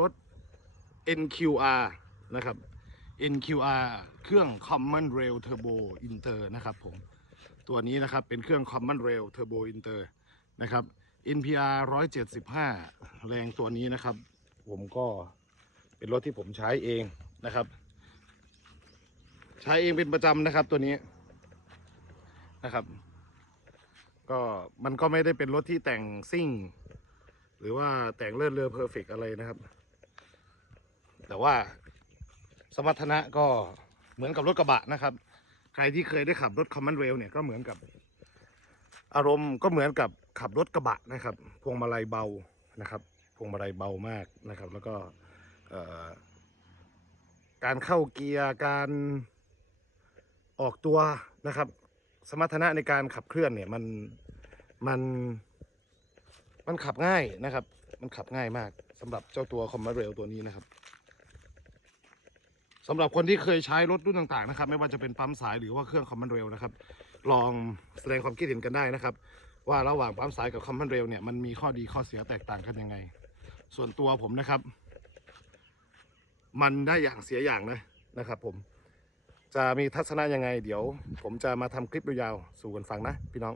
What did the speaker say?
รถ NQR นะครับ NQR เครื่อง Common Rail Turbo Inter นะครับผม ตัวนี้นะครับเป็นเครื่อง Common Rail Turbo Inter นะครับ NPR 175 แรงตัวนี้นะครับ ผมก็เป็นรถที่ผมใช้เองนะครับ ใช้เองเป็นประจำนะครับตัวนี้นะครับ ก็มันก็ไม่ได้เป็นรถที่แต่งซิ่ง หรือว่าแต่งเลิศเลอเพอร์เฟกอะไรนะครับ แต่ว่าสมรรถนะก็เหมือนกับรถกระบะนะครับ ใครที่เคยได้ขับรถคอมมอนเรลเนี่ยก็เหมือนกับ อารมณ์ก็เหมือนกับขับรถกระบะนะครับ พวงมาลัยเบานะครับ พวงมาลัยเบามากนะครับ แล้วก็การเข้าเกียร์การออกตัวนะครับ สมรรถนะในการขับเคลื่อนเนี่ยมันมัน มันขับง่ายนะครับ มันขับง่ายมากสำหรับเจ้าตัวคอมมอนเรลตัวนี้นะครับสำหรับคนที่เคยใช้รถรุ่นต่างๆนะครับ ไม่ว่าจะเป็นปั๊มสายหรือว่าเครื่องคอมมอนเรลนะครับ ลองแสดงความคิดเห็นกันได้นะครับ ว่าระหว่างปั๊มสายกับคอมมอนเรลเนี่ยมันมีข้อดีข้อเสียแตกต่างกันยังไง ส่วนตัวผมนะครับ มันได้อย่างเสียอย่างนะนะครับ ผม จะมีทัศนะยังไง เดี๋ยว ผมจะมาทำคลิปยาวๆสู่กันฟังนะ พี่น้อง